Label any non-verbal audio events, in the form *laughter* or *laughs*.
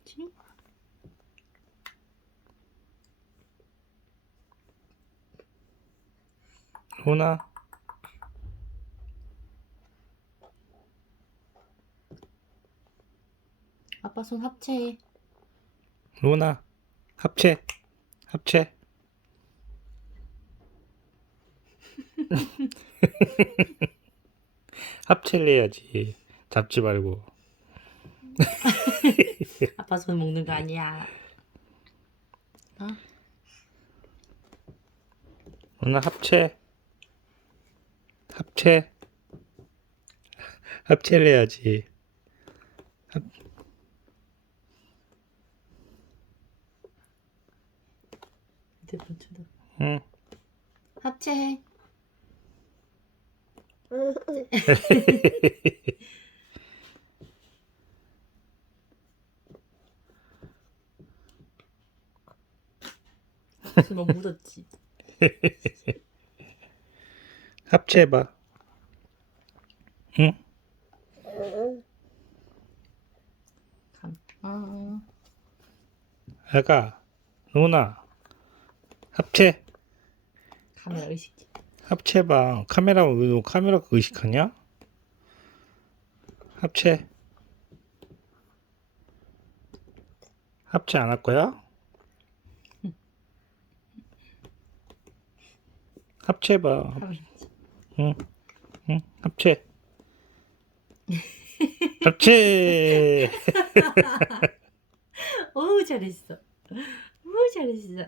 뭐지? 로나? 아빠 손 합체해. 로나? 합체. 합체. *laughs* 합체를 해야지. 잡지 말고 *laughs* 아빠 손 먹는 거 아니야. 어? 로나 합체 합체 합체를 해야지 휴대폰 쳐다. 응 합체해. *laughs* *laughs* 손 너무 묻었지. *laughs* 합체해봐 응 감. 어. 아가 로나 합체 카메라 의식. 합체봐 카메라 왜 카메라 의식하냐 합체 합체 안 할 거야? 합체해봐 카메라. 응, 응, 합체. *laughs* 합체. *laughs* 어우 잘했어. 어우 잘했어.